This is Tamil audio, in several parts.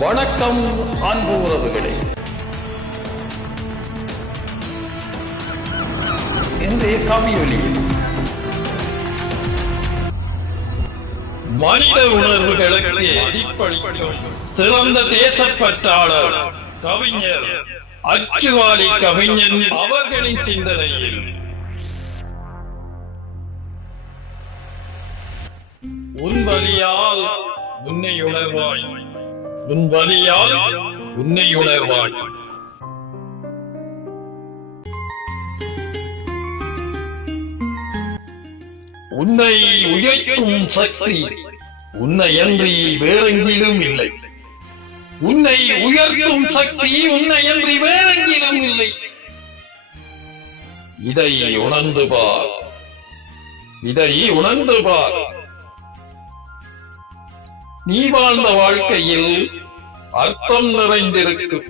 வணக்கம் அன்பு உறவுகளே. இன்றைய கவியொலியில் மனித உணர்வுகளுக்கு மதிப்பளிக்கும் சிறந்த தேசப்பற்றாளர் கவிஞர் அச்சுவாலி கவிஞன் அவர்களின் சிந்தனையில் உன் வழியால் உன்னை உணர்வாய், உன் வழியால் உன்னை உணர்வாய். உன்னை உயர்த்தும் சக்தி உன்னையன்றி வேறெங்கிலும் இல்லை. உன்னை உயர்த்தும் சக்தி உன்னையன்றி வேறெங்கிலும் இல்லை. இதை உணர்ந்து பார், இதை உணர்ந்து பார். நீ வாழ்ந்த வாழ்க்கையில் அர்த்தம் நிறைந்திருக்கும்.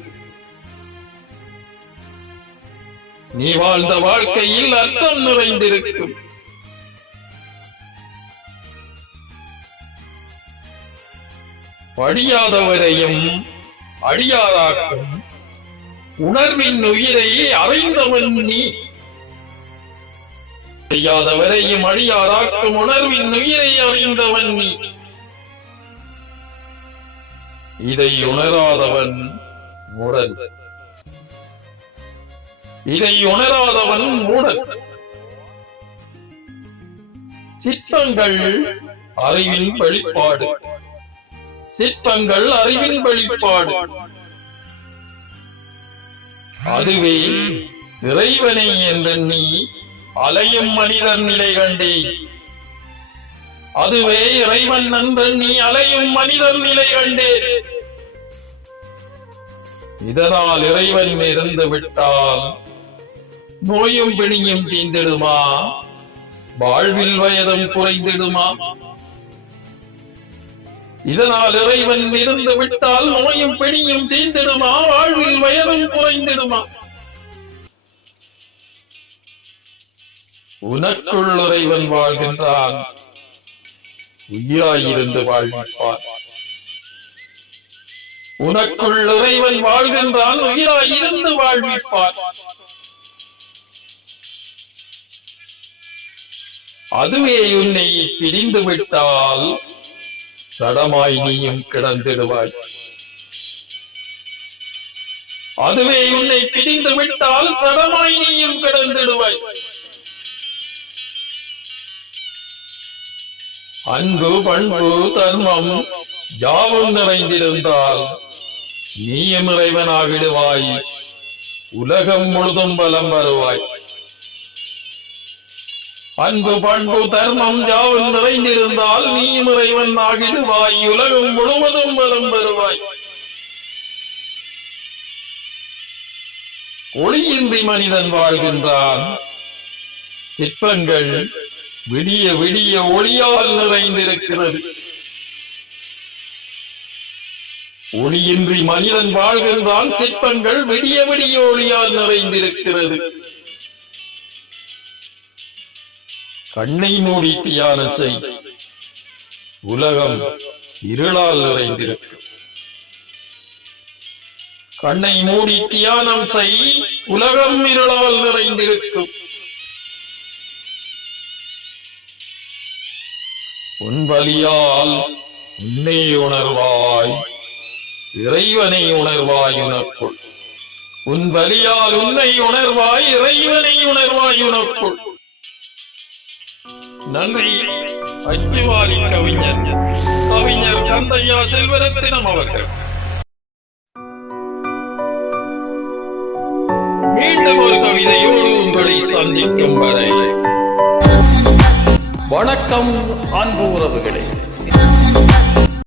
நீ வாழ்ந்த வாழ்க்கையில் அர்த்தம் நிறைந்திருக்கும். படியாதவரையும் அடியாராக்கும் உணர்வின் உயிரை அறிந்தவன் நீ. படியாதவரையும் அடியாராக்கும் உணர்வின் உயிரை அறிந்தவன் நீ. இதை உணராதவன் மூடன், இதை உணராதவன் மூடன். சிற்பங்கள் அறிவின் வெளிப்பாடு, சிற்பங்கள் அறிவின் வெளிப்பாடு. அதுவே இறைவனை என்று நீ அலையும் மனிதர் நிலை கண்டே. அதுவே இறைவன் என்று நீ அலையும் மனிதர் நிலை கண்டே. இதனால் இறைவன் இருந்து விட்டால் நோயும் பிணியும் தீர்ந்திடுமா? வாழ்வில் வயதும் குறைந்திடுமா? இதனால் இறைவன் இருந்து விட்டால் நோயும் பிணியும் தீர்ந்திடுமா? வாழ்வில் வயதும் குறைந்திடுமா? உனக்குள் இறைவன் வாழ்கின்றான், உயிராயிருந்து வாழ்விப்பார். உனக்குள் இறைவன் வாழ்கின்றான், உயிராயிருந்து வாழ்விப்பார். அதுவே உன்னை பிரிந்து விட்டால் சடமாய் நீயும் கிடந்திடுவாய். அதுவே உன்னை பிரிந்து விட்டால் சடமாய் நீயும் கிடந்திடுவாய். அன்பு, பண்பு, தர்மம் யாவும் நிறைந்திருந்தால் நீயும் இறைவனாகிடுவாய். உலகம் முழுதும் பலம் வருவாய். அன்பு, பண்பு, தர்மம் யாவும் நிறைந்திருந்தால் நீயும் இறைவன் ஆகிடுவாய். உலகம் முழுவதும் பலம் வருவாய். ஒளியின்றி மனிதன் வாழ்கின்றான். சிற்பங்கள் விடிய விடிய ஒளியால் நிறைந்திருக்கிறது. ஒளியின்றி மனிதன் வாழ்கின்றான். சிற்பங்கள் விடிய விடிய ஒளியால் நிறைந்திருக்கிறது. கண்ணை மூடி தியானம் செய், உலகம் இருளால் நிறைந்திருக்கும். கண்ணை மூடி தியானம் செய், உலகம் இருளால் நிறைந்திருக்கும். உன் வழியால் உன்னை உணர்வாய், இறைவனை உணர்வாய் உனக்குள். உன் வழியால் உன்னை உணர்வாய், இறைவனை உணர்வாய் உனக்குள். நன்றி. அச்சுவாலி கவிஞர் கவிஞர் கந்தையா செல்வரத்தினம் அவர்கள். மீண்டும் ஒரு கவிதையோடு உங்களை சந்திக்கும் வரை வணக்கம் அன்பு உறவுகளே.